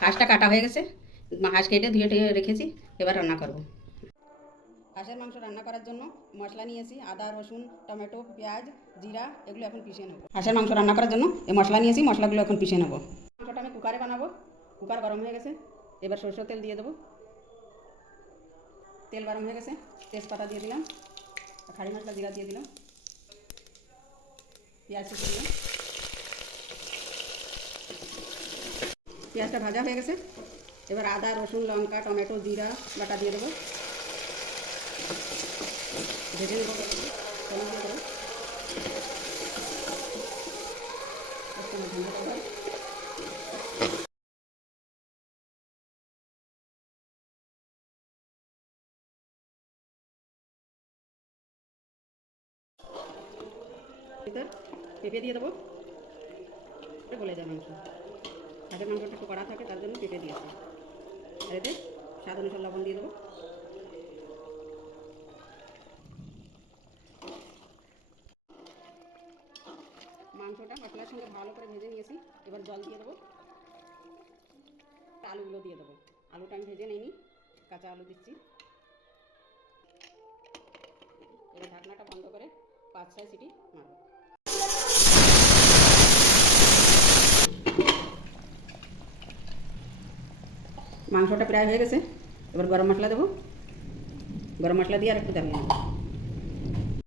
হাঁসটা কাটা হয়ে গেছে, হাঁস কেটে ধুয়ে টুয়ে রেখেছি, এবার রান্না করব। হাঁসের মাংস রান্না করার জন্য মশলা নিয়েছি, আদা রসুন টমেটো পেঁয়াজ জিরা, এগুলো এখন পিষে নেব। হাঁসের মাংস রান্না করার জন্য এই মশলা নিয়েছি, মশলাগুলো এখন পিষে নেব। মাংসটা আমি কুকারে বানাবো, কুকার গরম হয়ে গেছে, এবার সরষের তেল দিয়ে দেবো। তেল গরম হয়ে গেছে, তেজপাতা দিয়ে দিলাম, খাড়ি মশলা জিরা দিয়ে দিলাম, পেঁয়াজ কুচি দিলাম। পেঁয়াজটা ভাজা হয়ে গেছে, এবার আদা রসুন লঙ্কা টমেটো জিরা বাটা দিয়ে দেবো, ভেজে নেবো। হলুদ দিয়ে দেবো, পেঁপে দিয়ে দেবো, গলে যায় মাংস। হাঁসের মাংসটা একটু কড়া থাকে, তার জন্য পেঁপে দিয়েছি। আর এতে স্বাদ অনুসারে লবণ দিয়ে দেবো। মাংসটা মশলার সঙ্গে ভালো করে ভেজে নিয়েছি, এবার জল দিয়ে দেবো, আলুগুলো দিয়ে দেবো। আলুটা আমি ভেজে নিইনি, কাঁচা আলু দিচ্ছি। এবার ঢাকনাটা বন্ধ করে 5-6 সিটি মারব। মাংসটা প্রায় হয়ে গেছে, এবার গরম মশলা দেবো। গরম মশলা দিয়ে আর একটু দেবো।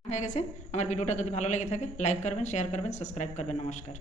হয়ে গেছে। আমার ভিডিওটা যদি ভালো লেগে থাকে লাইক করবেন, শেয়ার করবেন, সাবস্ক্রাইব করবেন। নমস্কার।